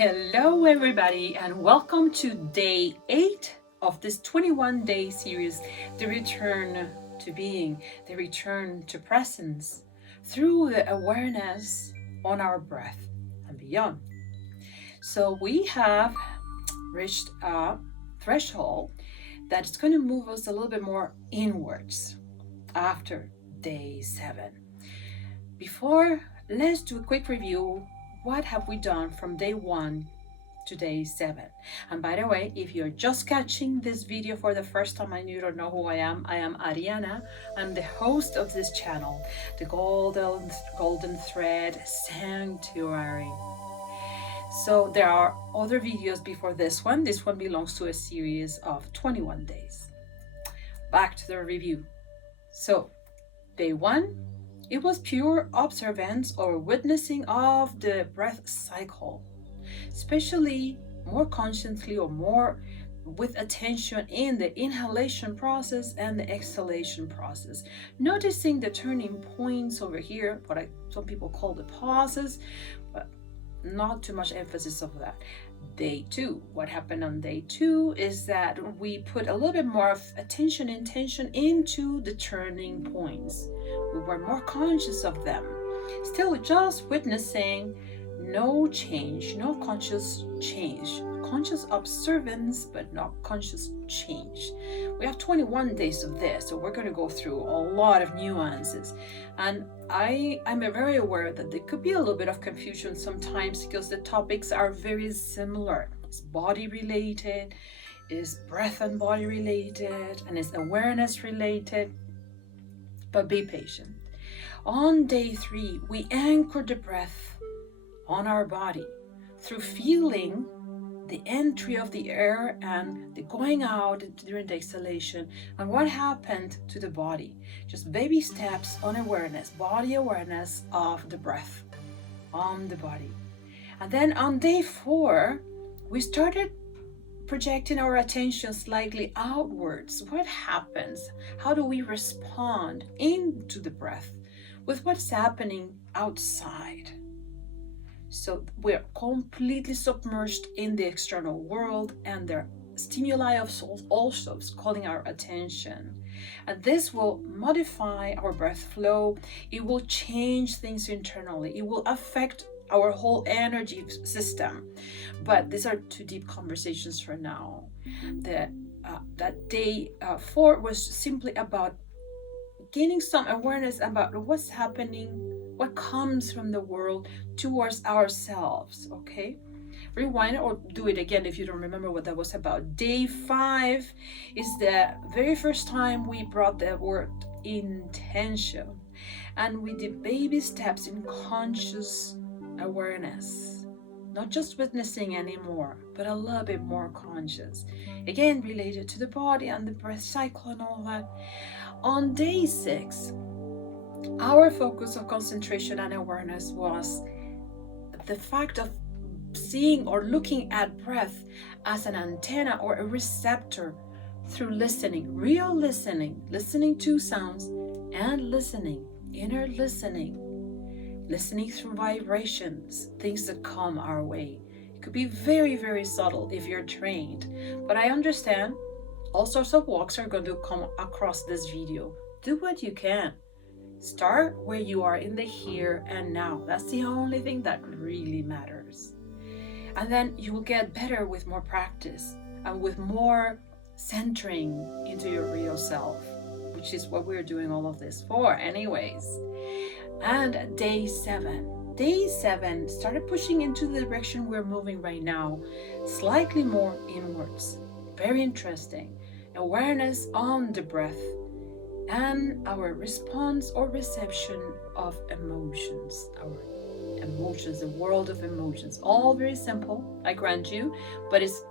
Hello, everybody, and welcome to day 8 of this 21-day series, The Return to Being, the Return to Presence, through the awareness on our breath and beyond. So we have reached a threshold that's going to move us a little bit more inwards after day 7. Before, let's do a quick review. What have we done from day 1 to day 7? And by the way, if you're just catching this video for the first time and you don't know who I am Ariana. I'm the host of this channel, the golden thread sanctuary. So there are other videos before this one. This one belongs to a series of 21 days. Back to the review. So day 1, it was pure observance or witnessing of the breath cycle, especially more consciously or more with attention in the inhalation process and the exhalation process. Noticing the turning points over here, what some people call the pauses, but not too much emphasis of that. Day 2, what happened on day 2 is that we put a little bit more of attention, intention into the turning points. We were more conscious of them. Still just witnessing, no change, no conscious change. Conscious observance, but not conscious change. We have 21 days of this, so we're going to go through a lot of nuances. And I'm very aware that there could be a little bit of confusion sometimes because the topics are very similar. It's body related, it's breath and body related, and it's awareness related. But be patient. On day 3, we anchor the breath on our body through feeling the entry of the air and the going out during the exhalation, and what happened to the body. Just baby steps on awareness, body awareness of the breath on the body. And then on day 4, we started projecting our attention slightly outwards. What happens? How do we respond into the breath with what's happening outside? So we're completely submerged in the external world, and the stimuli of soul also is calling our attention. And this will modify our breath flow. It will change things internally. It will affect our whole energy system. But these are too deep conversations for now. That day 4 was simply about gaining some awareness about what's happening, what comes from the world towards ourselves. Okay, rewind or do it again if you don't remember what that was about. Day 5 is the very first time we brought the word intention, and we did baby steps in conscious awareness, not just witnessing anymore, but a little bit more conscious, again related to the body and the breath cycle and all that. On day 6, our focus of concentration and awareness was the fact of seeing or looking at breath as an antenna or a receptor through listening, real listening, listening to sounds and listening, inner listening through vibrations, things that come our way. It could be very, very subtle if you're trained, but I understand all sorts of walks are going to come across this video. Do what you can. Start where you are in the here and now. That's the only thing that really matters. And then you will get better with more practice and with more centering into your real self, which is what we're doing all of this for anyways. And day 7 started pushing into the direction we're moving right now, slightly more inwards. Very interesting. Awareness on the breath and our response or reception of emotions. Our emotions, the world of emotions. All very simple, I grant you, but it's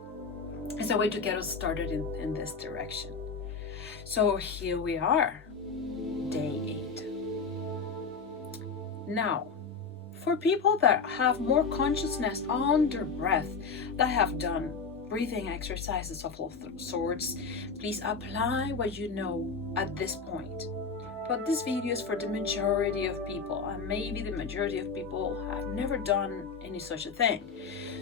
a way to get us started in this direction. So here we are, day 8. Now, for people that have more consciousness on their breath, that have done breathing exercises of all sorts, please apply what you know at this point. but this video is for the majority of people, and maybe the majority of people have never done any such a thing.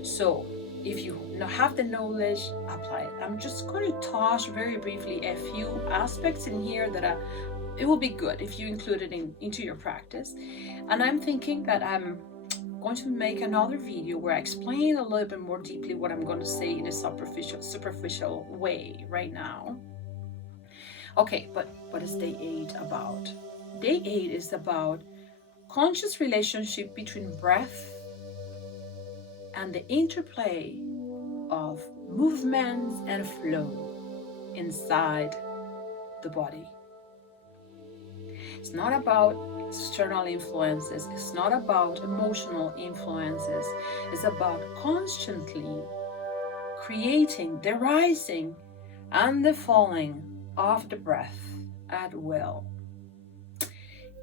So if you have the knowledge, apply it. I'm just going to touch very briefly a few aspects in here that it will be good if you include it into your practice. And I'm thinking that I'm going to make another video where I explain a little bit more deeply what I'm going to say in a superficial way right now. Okay, but what is day 8 about? Day 8 is about conscious relationship between breath and the interplay of movements and flow inside the body. It's not about external influences. It's not about emotional influences. It's about constantly creating the rising and the falling of the breath at will.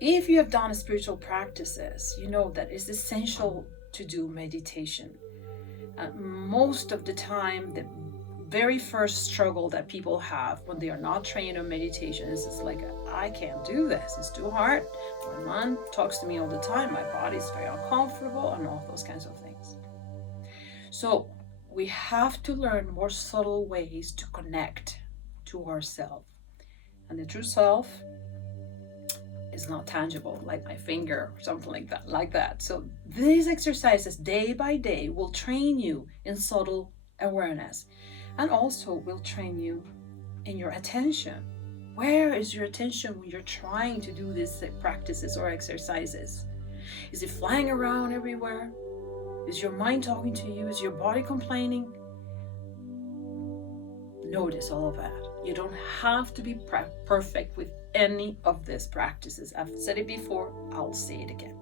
If you have done spiritual practices, you know that it's essential to do meditation. Most of the time, the very first struggle that people have when they are not trained on meditation is it's like, I can't do this, it's too hard. My mind talks to me all the time, my body's very uncomfortable, and all those kinds of things. So we have to learn more subtle ways to connect to ourselves. And the true self is not tangible, like my finger or something like that. So these exercises day by day will train you in subtle awareness, and also will train you in your attention. Where is your attention when you're trying to do these practices or exercises? Is it flying around everywhere? Is your mind talking to you? Is your body complaining? Notice all of that. You don't have to be perfect with any of these practices. I've said it before, I'll say it again.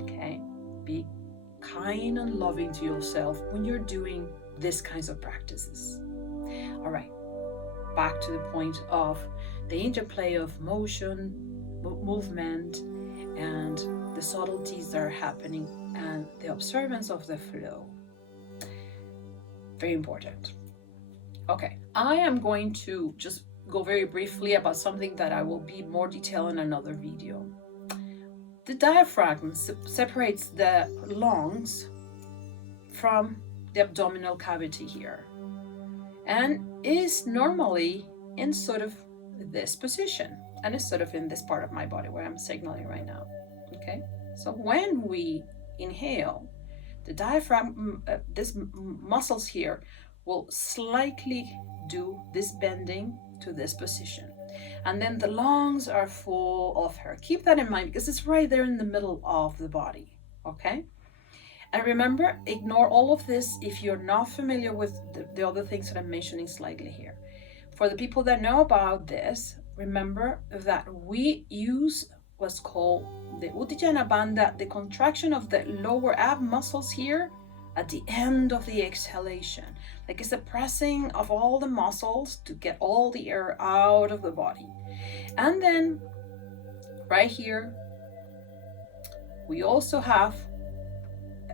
Okay? Be kind and loving to yourself when you're doing these kinds of practices. All right, back to the point of the interplay of motion, movement, and the subtleties that are happening, and the observance of the flow. Very important. Okay, I am going to just go very briefly about something that I will be more detailed in another video. The diaphragm separates the lungs from the abdominal cavity here, and is normally in sort of this position, and is sort of in this part of my body where I'm signaling right now. Okay, so when we inhale, the diaphragm, these muscles here will slightly do this bending to this position, and then the lungs are full of air. Keep that in mind because it's right there in the middle of the body. Okay. And remember, ignore all of this if you're not familiar with the other things that I'm mentioning slightly here. For the people that know about this, remember that we use what's called the Uddiyana Bandha, the contraction of the lower ab muscles here at the end of the exhalation. Like it's a pressing of all the muscles to get all the air out of the body. And then right here, we also have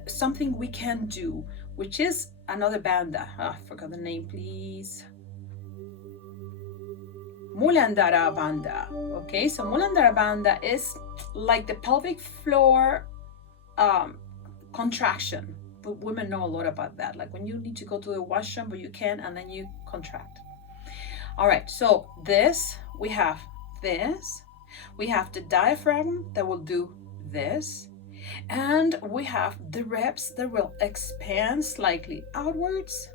something we can do, which is another bandha. I forgot the name, please. Mulandhara Bandha. Okay, so Mulandhara Bandha is like the pelvic floor contraction. But women know a lot about that. Like when you need to go to the washroom, but you can, and then you contract. All right, so we have the diaphragm that will do this. And we have the ribs that will expand slightly outwards.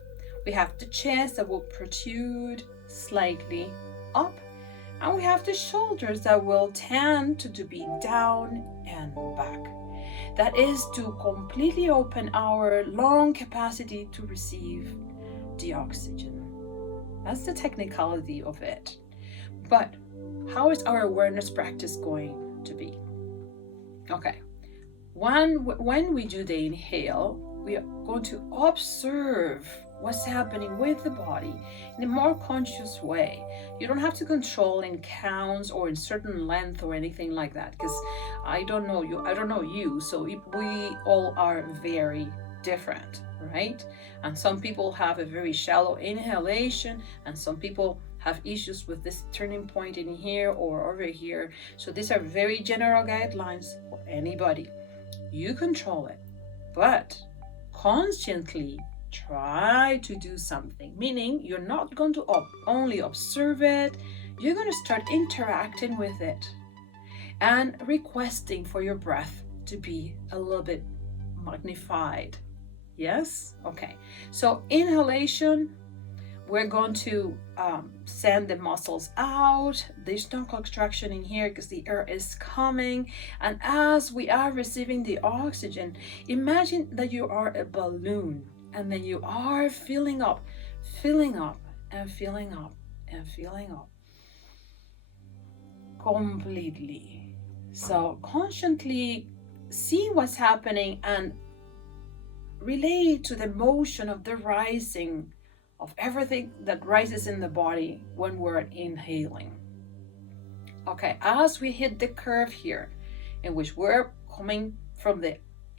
We have the chest that will protrude slightly up. And we have the shoulders that will tend to be down and back. That is to completely open our lung capacity to receive the oxygen. That's the technicality of it. But how is our awareness practice going to be? Okay. When we do the inhale, we are going to observe what's happening with the body in a more conscious way. You don't have to control in counts or in certain length or anything like that, because I don't know you, so we all are very different, right? And some people have a very shallow inhalation, and some people have issues with this turning point in here or over here. So these are very general guidelines for anybody. You control it, but consciently try to do something, meaning you're not going to only observe it, you're going to start interacting with it and requesting for your breath to be a little bit magnified. Yes? Okay. So inhalation, we're going to send the muscles out. There's no contraction in here because the air is coming. And as we are receiving the oxygen, imagine that you are a balloon and then you are filling up and filling up and filling up completely. So consciously see what's happening and relate to the motion of the rising of everything that rises in the body when we're inhaling. Okay, as we hit the curve here, in which we're coming from the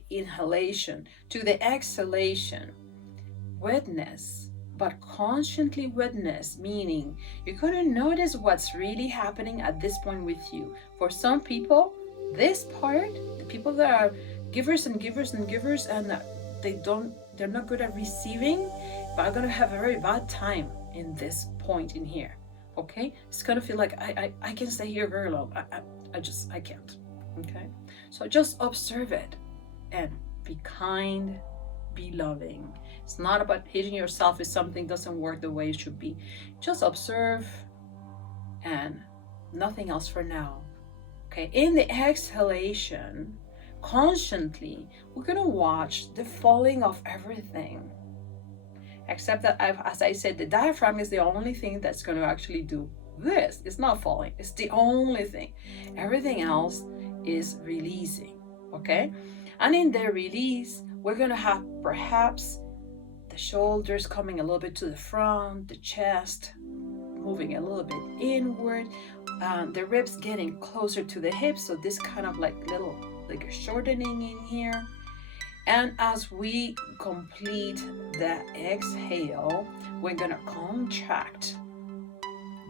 inhalation to the exhalation, witness, but consciously witness, meaning you're going to notice what's really happening at this point with you. For some people, this part, the people that are givers and givers and givers, and they're not good at receiving, but are going to have a very bad time in this point in here. Okay, it's going to feel like I can stay here very long. I can't. Okay, so just observe it and be kind, be loving. It's not about hitting yourself if something doesn't work the way it should be. Just observe and nothing else for now. Okay, in the exhalation, consciously, we're going to watch the falling of everything. Except that, as I said, the diaphragm is the only thing that's going to actually do this. It's not falling. It's the only thing. Everything else is releasing. Okay? And in the release, we're going to have perhaps the shoulders coming a little bit to the front, the chest moving a little bit inward, the ribs getting closer to the hips. So this kind of like a shortening in here. And as we complete the exhale, we're going to contract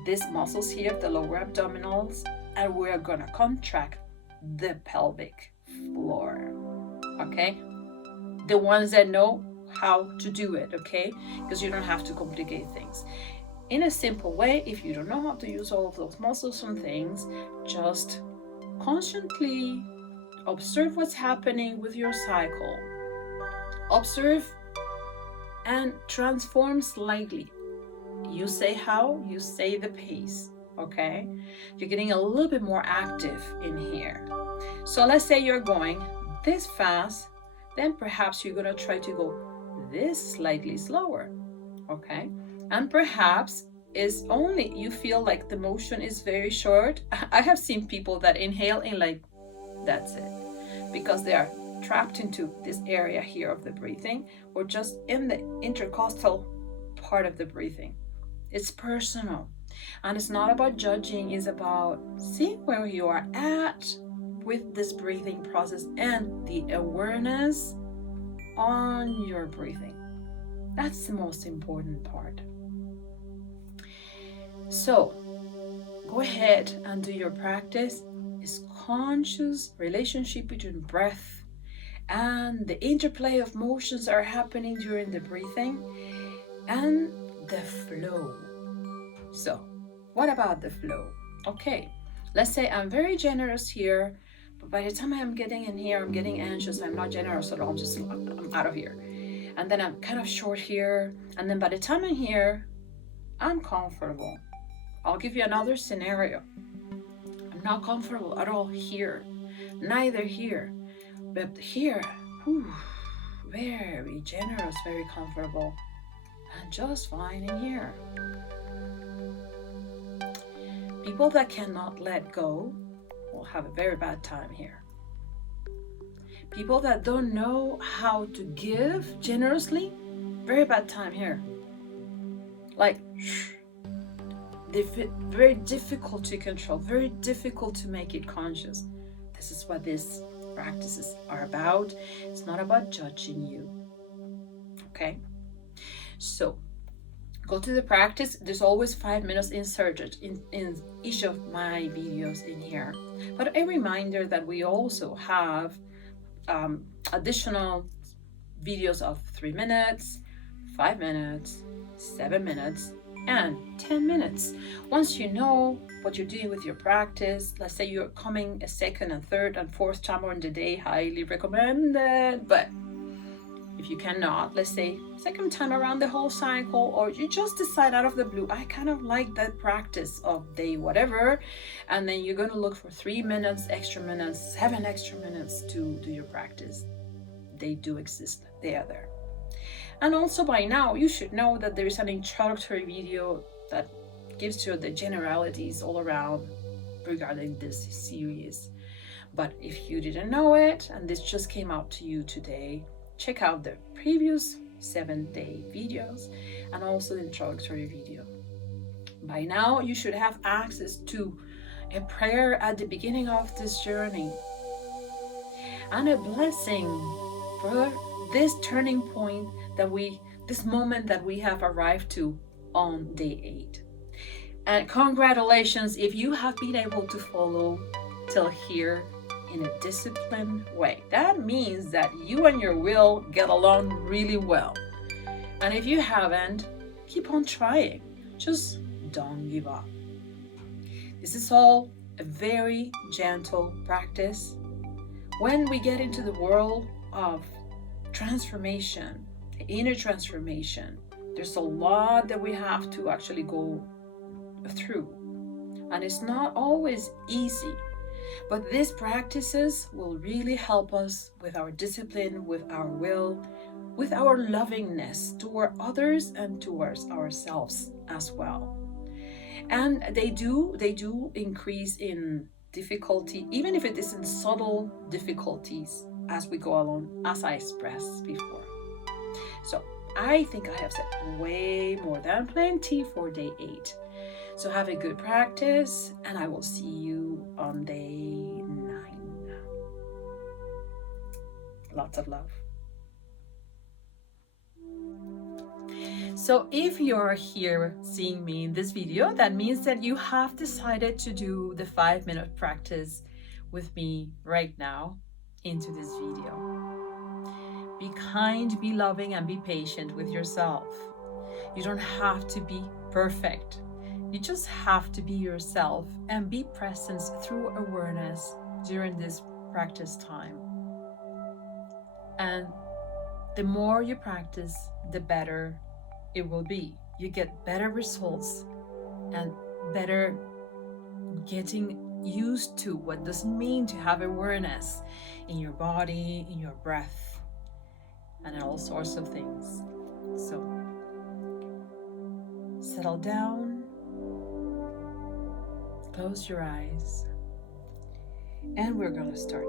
these muscles here, the lower abdominals, and we're going to contract the pelvic floor. Okay? The ones that know how to do it, okay? Because you don't have to complicate things. In a simple way, if you don't know how to use all of those muscles and things, just consciously observe what's happening with your cycle. Observe and transform slightly. You say how, you say the pace, okay? You're getting a little bit more active in here. So let's say you're going this fast, then perhaps you're gonna try to go this slightly slower, okay? And perhaps is only you feel like the motion is very short. I have seen people that inhale in like, that's it, because they are trapped into this area here of the breathing, or just in the intercostal part of the breathing. It's personal, and it's not about judging. It's about seeing where you are at with this breathing process and the awareness on your breathing. That's the most important part. So go ahead and do your practice. It's conscious relationship between breath and the interplay of motions that are happening during the breathing and the flow. So what about the flow? Okay, let's say I'm very generous here, but by the time I'm getting in here, I'm getting anxious. I'm not generous at all. I'm out of here. And then I'm kind of short here. And then by the time I'm here, I'm comfortable. I'll give you another scenario. I'm not comfortable at all here, neither here, but here, very generous, very comfortable, and just fine in here. People that cannot let go will have a very bad time here. People that don't know how to give generously, very bad time here. Like, very difficult to control, very difficult to make it conscious. This is what these practices are about. It's not about judging you. Okay? So, go to the practice. There's always 5 minutes inserted in each of my videos in here. But a reminder that we also have additional videos of 3 minutes, 5 minutes, 7 minutes, and 10 minutes. Once you know what you're doing with your practice, let's say you're coming a second and third and fourth time on the day, highly recommended. But if you cannot, let's say second time around the whole cycle, or you just decide out of the blue, I kind of like that practice of day whatever, and then you're going to look for 3 minutes, extra minutes, 7 extra minutes to do your practice. They do exist. They are there. And also by now, you should know that there is an introductory video that gives you the generalities all around regarding this series. But if you didn't know it, and this just came out to you today, check out the previous 7-day videos and also the introductory video. By now, you should have access to a prayer at the beginning of this journey and a blessing for this turning point this moment that we have arrived to on day 8. And congratulations if you have been able to follow till here in a disciplined way. That means that you and your will get along really well. And if you haven't, keep on trying. Just don't give up. This is all a very gentle practice. When we get into the world of transformation, the inner transformation, there's a lot that we have to actually go through. And it's not always easy. But these practices will really help us with our discipline, with our will, with our lovingness toward others and towards ourselves as well. And they do increase in difficulty, even if it is in subtle difficulties as we go along, as I expressed before. So I think I have said way more than plenty for day 8. So have a good practice, and I will see you on day 9. Lots of love. So if you're here seeing me in this video, that means that you have decided to do the 5-minute practice with me right now into this video. Be kind, be loving, and be patient with yourself. You don't have to be perfect. You just have to be yourself and be present through awareness during this practice time. And the more you practice, the better it will be. You get better results and better getting used to what does it mean to have awareness in your body, in your breath, and in all sorts of things. So settle down, close your eyes, and we're going to start.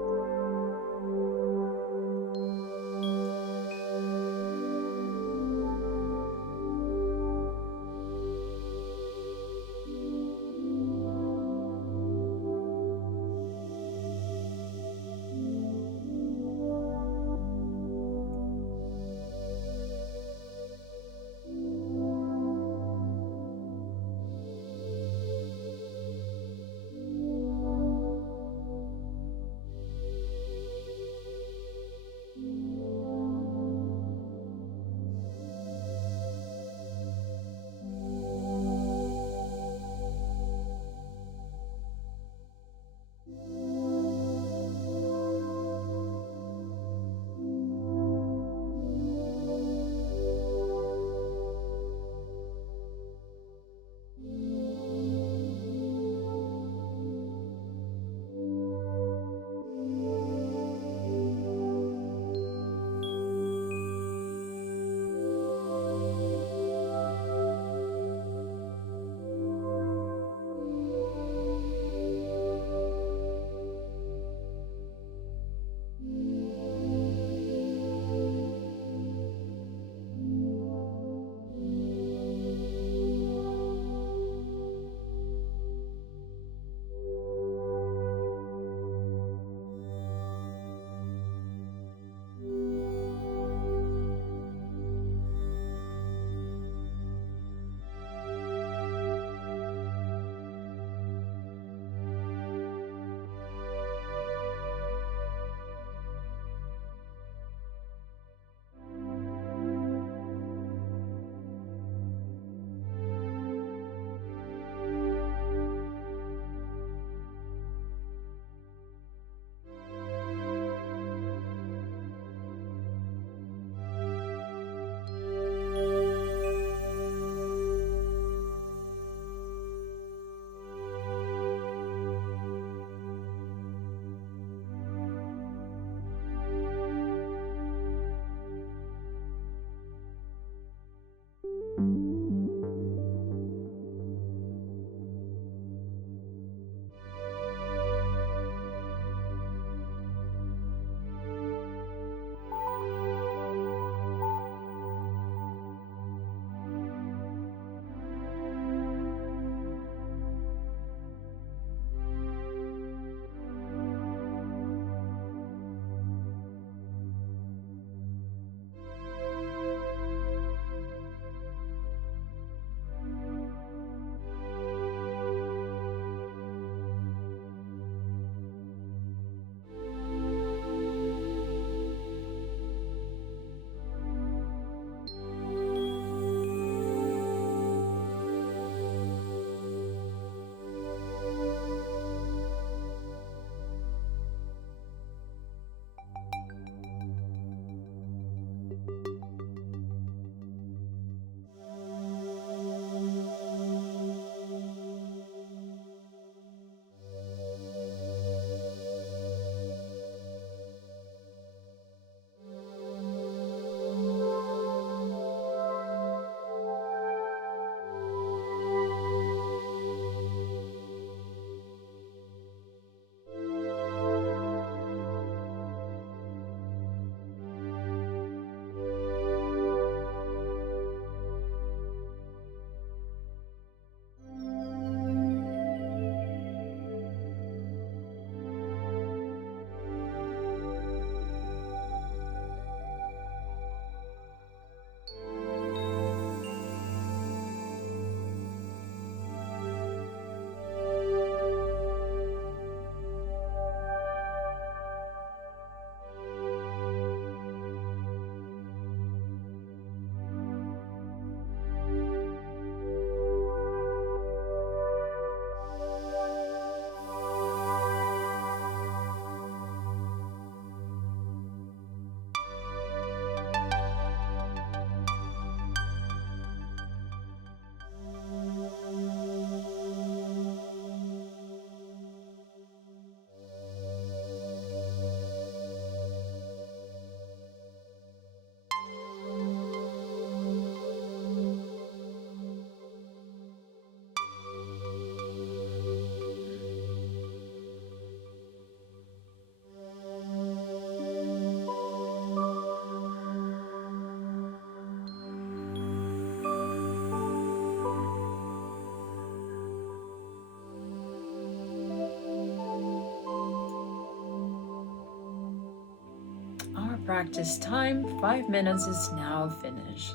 practice time, 5 minutes, is now finished.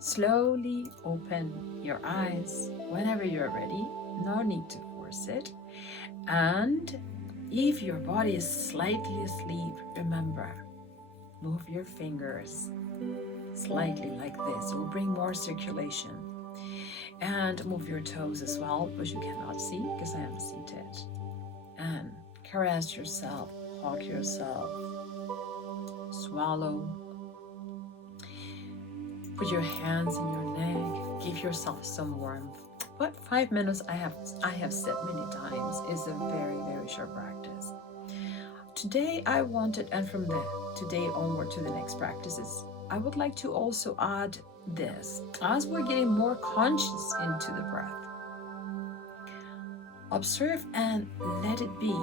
Slowly open your eyes whenever you're ready. No need to force it. And if your body is slightly asleep, remember, move your fingers slightly like this. It will bring more circulation. And move your toes as well, but you cannot see because I am seated. And caress yourself, hug yourself, swallow. Put your hands in your neck, give yourself some warmth. But 5 minutes, I have said many times, is a very, very short practice. Today I wanted, and from today onward to the next practices, I would like to also add this. As we're getting more conscious into the breath, observe and let it be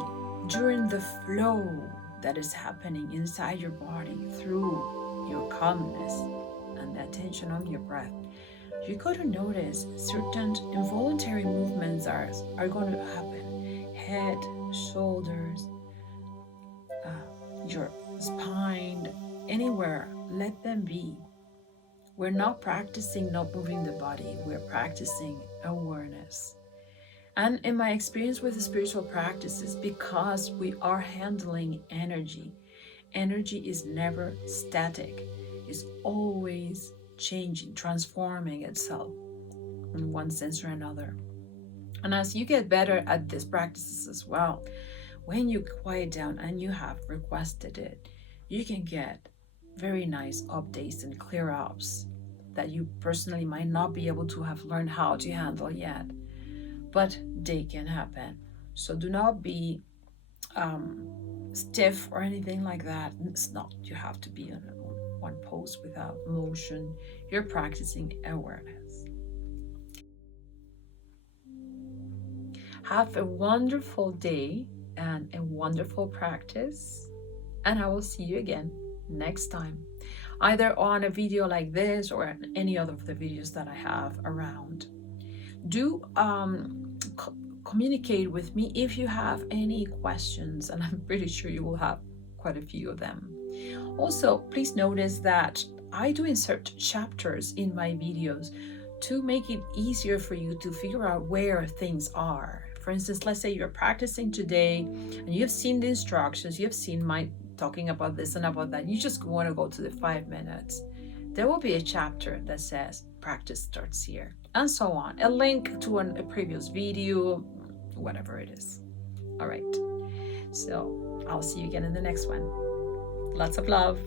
during the flow that is happening inside your body through your calmness and the attention on your breath. You're going to notice certain involuntary movements are going to happen. Head, shoulders, your spine, anywhere, let them be. We're not practicing not moving the body, we're practicing awareness. And in my experience with the spiritual practices, because we are handling energy, energy is never static, it's always changing, transforming itself in one sense or another. And as you get better at these practices as well, when you quiet down and you have requested it, you can get very nice updates and clear ups that you personally might not be able to have learned how to handle yet, but they can happen. So do not be stiff or anything like that. It's not, you have to be in one pose without motion. You're practicing awareness. Have a wonderful day and a wonderful practice, and I will see you again next time, either on a video like this or any other of the videos that I have around. Do communicate with me if you have any questions, and I'm pretty sure you will have quite a few of them. Also, please notice that I do insert chapters in my videos to make it easier for you to figure out where things are. For instance, let's say you're practicing today and you've seen the instructions, you've seen my talking about this and about that. You just want to go to the 5 minutes. There will be a chapter that says practice starts here, and so on. A link to a previous video, whatever it is. All right. So I'll see you again in the next one. Lots of love.